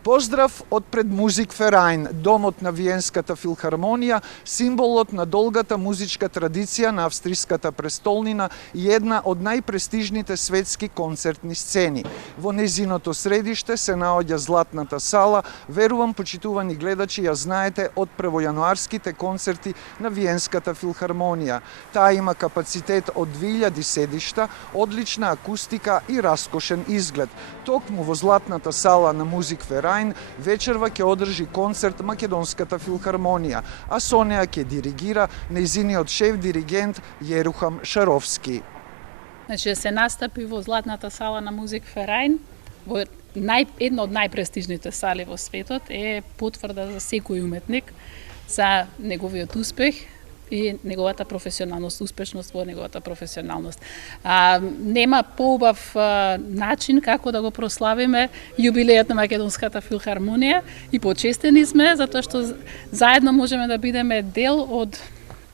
Поздрав од пред Музикверајн, домот на Виенската филхармонија, символот на долгата музичка традиција на австриската престолнина и една од најпрестижните светски концертни сцени. Во незиното средиште се наоѓа Златната сала, верувам почитувани гледачи ја знаете од првојануарските концерти на Виенската филхармонија. Таа има капацитет од 2000 седишта, одлична акустика и раскошен изглед. Токму во Златната сала на Музикверајн вечерва ќе одржи концерт Македонската филхармонија, а со неа ќе диригира нејзиниот шеф-диригент Јерухам Шаровски. Значи, се настапи во Златната сала на Музикверајн, во една од најпрестижните сали во светот, е потврда за секој уметник за неговиот успех и неговата професионалност, успешност во неговата професионалност. Нема поубав начин како да го прославиме јубилејот на Македонската филхармонија и почестени сме затоа што заедно можеме да бидеме дел од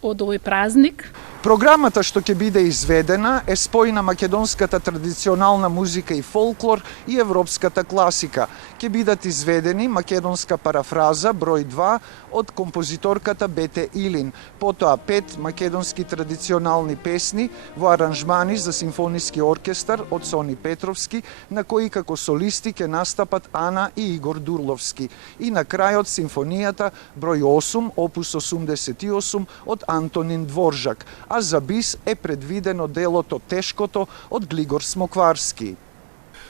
овој празник. Програмата што ќе биде изведена е спој на македонската традиционална музика и фолклор и европската класика. Ќе бидат изведени македонска парафраза број 2 од композиторката Бете Илин, потоа 5 македонски традиционални песни во аранжмани за симфониски оркестар од Сони Петровски, на кои како солисти ќе настапат Ана и Игор Дурловски. И на крајот симфонијата број 8, опус 88 од Антонин Дворжак, а за бис е предвидено делото Тешкото од Глигор Смокварски.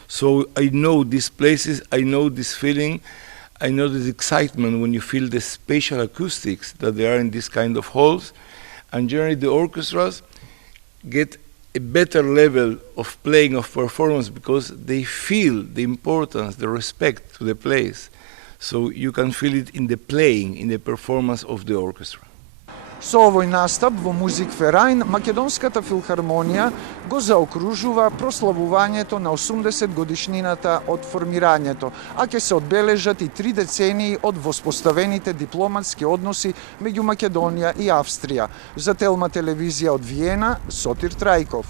So I know these places, I know this feeling, I know this excitement when you feel the spatial acoustics that there are in this kind of halls, and generally the orchestras get a better level of playing, of performance, because they feel the importance, the respect to the place. So you can feel it in the playing, in the performance of the orchestra. Со овој настап во Музикверајн, Македонската филхармонија го заокружува прославувањето на 80 годишнината од формирањето, а ќе се одбележат и 3 децении од воспоставените дипломатски односи меѓу Македонија и Австрија. За Телма телевизија од Виена, Сотир Трајков.